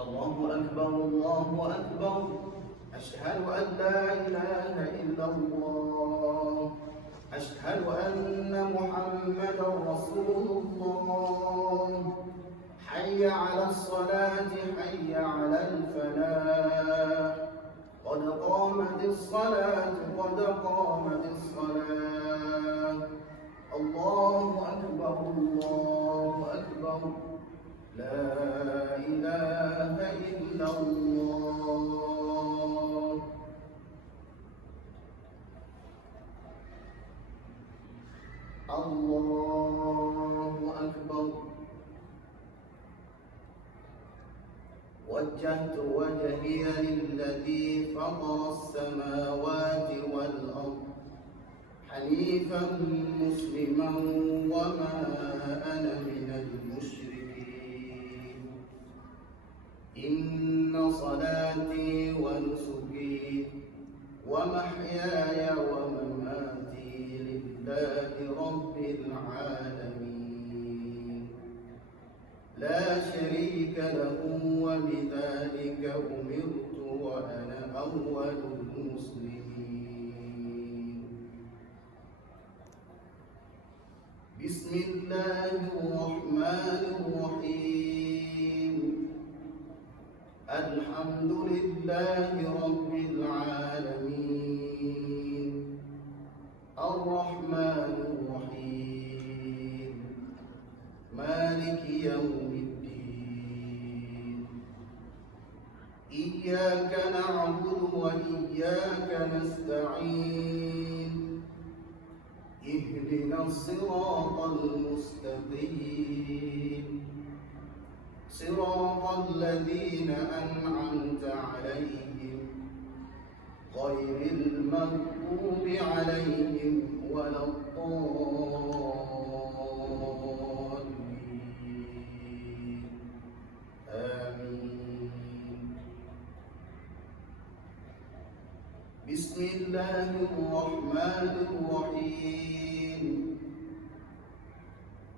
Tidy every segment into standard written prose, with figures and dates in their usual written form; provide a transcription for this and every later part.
الله أكبر الله أكبر. أشهد أن لا إله إلا الله. أشهد أن محمدا رسول الله. حي على الصلاة حي على الفلاح. قد قامت الصلاة قد قامت الصلاة. الله أكبر الله أكبر. لا إله إلا الله. الله أكبر. وجهت وجهي للذي فطر السماوات والأرض حنيفا مسلما وما أنا من المشركين. إن صلاتي ونسكي ومحياي ومماتي لله رب العالمين لا شريك له وبذلك أمرت وأنا أول المسلمين. بسم الله الرحمن الرحيم. الحمد لله رب العالمين الرحمن الرحيم مالك يوم الدين. إياك نعبد وإياك نستعين. اهدنا الصراط المستقيم صراط الذين أنعمت عليهم غير المغضوب عليهم ولا الضالين. آمين. بسم الله الرحمن الرحيم.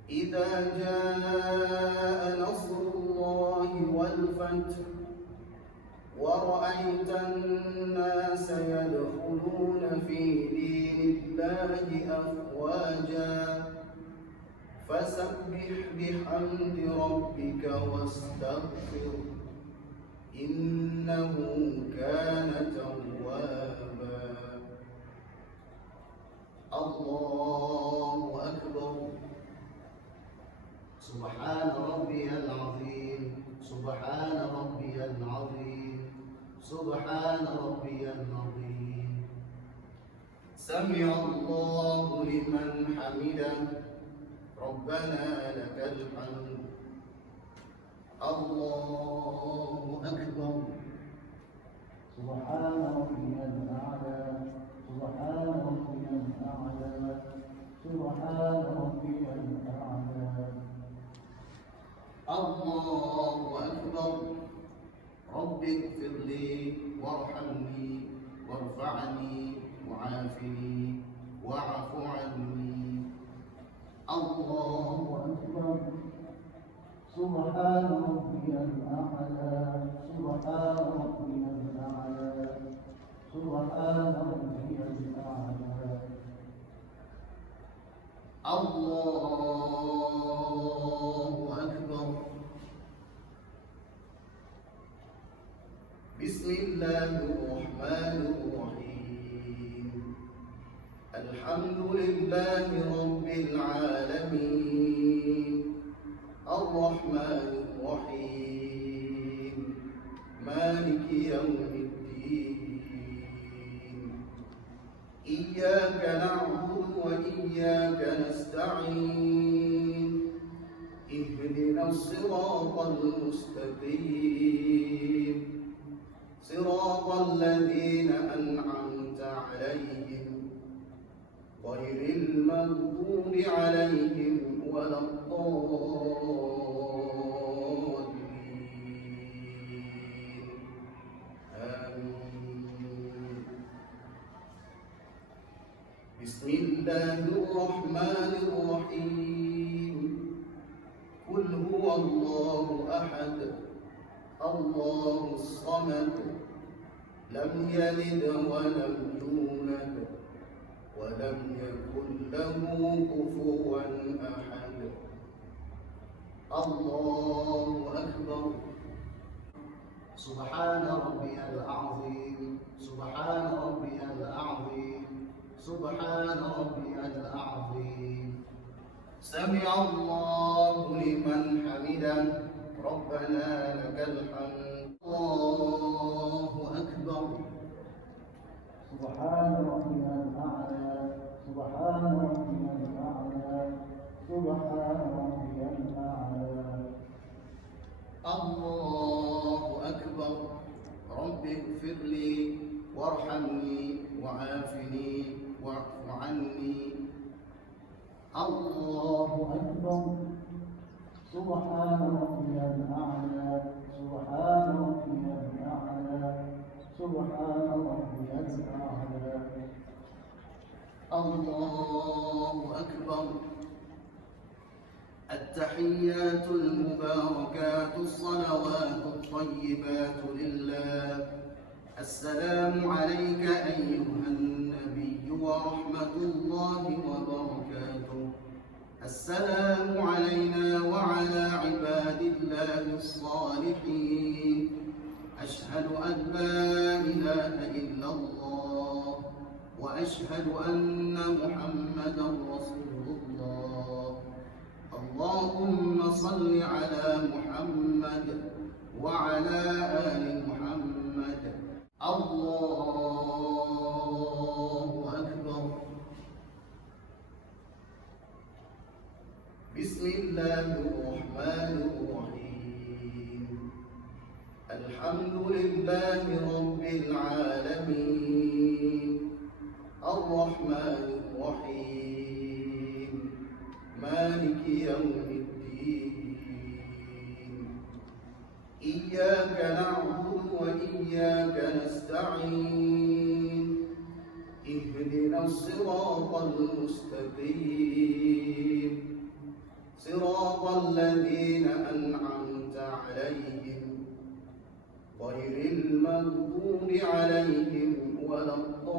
إذا جاء نصر الله والفتح ورأيت الناس يدخلون في دين الله أفواجا فسبح بحمد ربك واستغفر إنه كان توابا. الله أكبر. سبحان ربي العظيم سبحان ربي العظيم سبحان ربي العظيم. سمع الله لمن حمده ربنا لك الحمد. الله أكبر. سبحان ربي الأعلى سبحان ربي الأعلى سبحان ربي الأعلى. الله أكبر. رب اغفر لي وارحمني وارفعني وعافني واعف عني. الله أكبر. سبحان ربي الأعلى سبحان ربي الأعلى سبحان ربي الأعلى. الله أكبر. بسم الله الرحمن الرحيم. الحمد لله رب العالمين الرحمن الرحيم مالك يوم الدين. إياك نعبد وإياك نستعين. اهدنا الصراط المستقيم صراط الذين أنعمت عليهم غير المغضوب عليهم ولا الضالين. آمين. بسم الله الرحمن الرحيم. قل هو الله أحد الله الصمد لم يلد ولم يولد ولم يكن له كفوا أحد. الله أكبر. سبحان ربي العظيم، سبحان ربي العظيم، سبحان ربي العظيم. سمع الله لمن حمده، ربنا لك الحمد. الله أكبر. سبحان ربي الأعلى، سبحان ربي الأعلى، سبحان ربي الأعلى. الله أكبر. رب اغفر لي وارحمني وعافني واعف عني. الله أكبر. سبحان ربي الأعلى، سبحان ربي الأعلى، سبحان ربي الأعلى. الله أكبر. التحيات المباركات الصلوات الطيبات لله. السلام عليك أيها النبي ورحمة الله وبركاته. السلام علينا وعلى عباد الله الصالحين. أشهد أن لا إله إلا الله وأشهد أن محمدا رسول الله. اللهم صل على محمد وعلى آل محمد. الله أكبر. بسم الله الرحمن الرحيم. الحمد لله رب العالمين، الرحمن الرحيم، مالك يوم الدين. إياك نعبد وإياك نستعين. اهدنا الصراط المستقيم، صراط الذين أنعمت عليهم غير المغضوب عليهم ولا الضالين.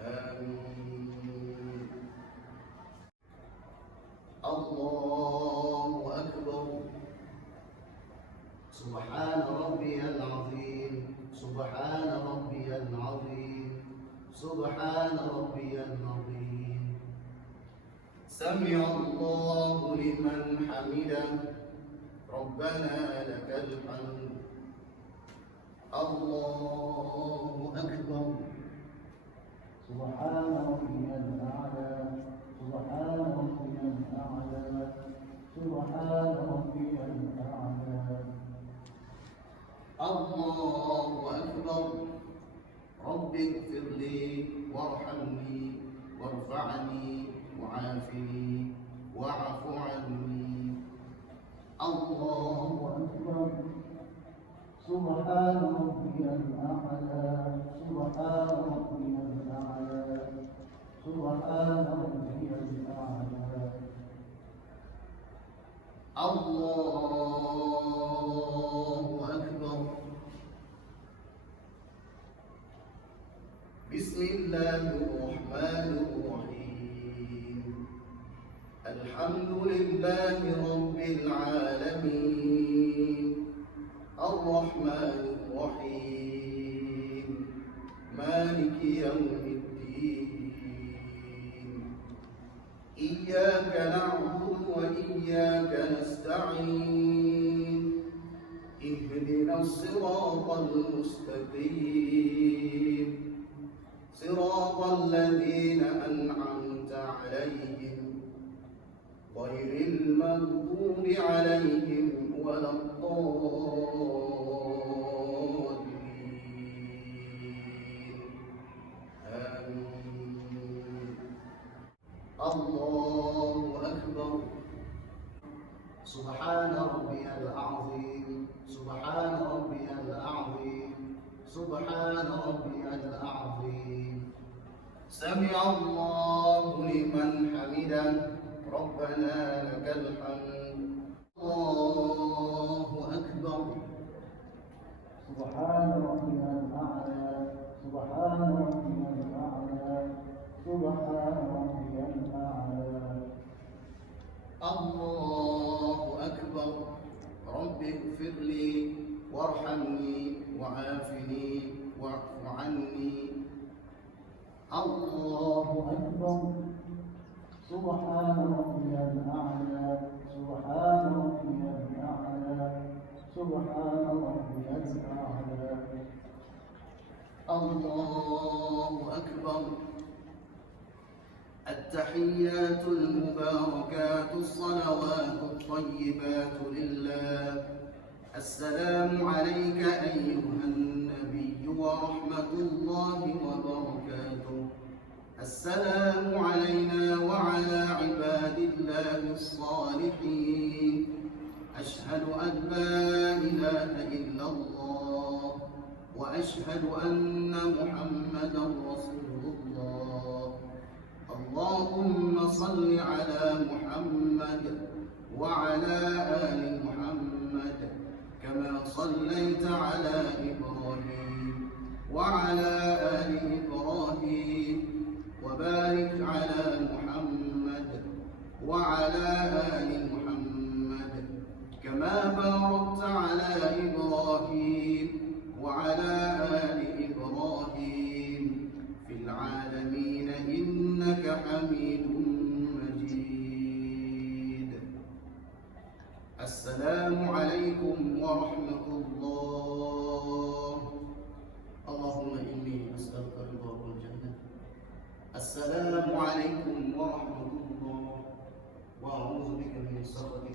آمين. الله أكبر. سبحان ربي العظيم، سبحان ربي العظيم، سبحان ربي العظيم. سمع الله لمن حمده، ربنا لك الحمد. الله أكبر. سبحان ربي الأعلى، سبحان ربي الأعلى، سبحان ربي الأعلى. الله أكبر. رب اغفر لي وارحمني وارفعني وعافني واعف عني. الله أكبر. سبحان ربي الأعلى، سبحان ربي الأعلى، سبحان ربي الأعلى. الله أكبر. بسم الله الرحمن الرحيم. الحمد لله رب العالمين، الرحمن الرحيم، مالك يوم الدين. إياك نعبد وإياك نستعين. اهدنا الصراط المستقيم، صراط الذين أنعمت عليهم غير المغضوب عليهم ولا الضالين. آمين. الله أكبر. سبحان ربي العظيم، سبحان ربي العظيم، سبحان ربي العظيم. سمع الله لمن حمده، ربنا لك الحمد. الله أكبر. سبحان ربي الأعلى سبحان ربي الأعلى سبحان ربي الأعلى. الله أكبر. رب اغفر لي وارحمني وعافني واعف عني. الله أكبر. سبحان ربي الأعلى سبحان ربي الأعلى سبحان ربي الأعلى. الله أكبر. التحيات المباركات الصلوات الطيبات لله. السلام عليك أيها النبي ورحمة الله وبركاته. السلام علينا وعلى عباد الله الصالحين. أشهد أن لا إله إلا الله وأشهد أن محمدا رسول الله. اللهم صل على محمد وعلى آل محمد كما صليت على إبراهيم وعلى آل إبراهيم وبارك على محمد وعلى آل محمد كما باركت على إبراهيم وعلى آل إبراهيم في العالمين إنك حميد مجيد. السلام عليكم ورحمة الله. اللهم إني أسألك رضا والجنة. السلام عليكم ورحمة الله وأعوذ بك من سخط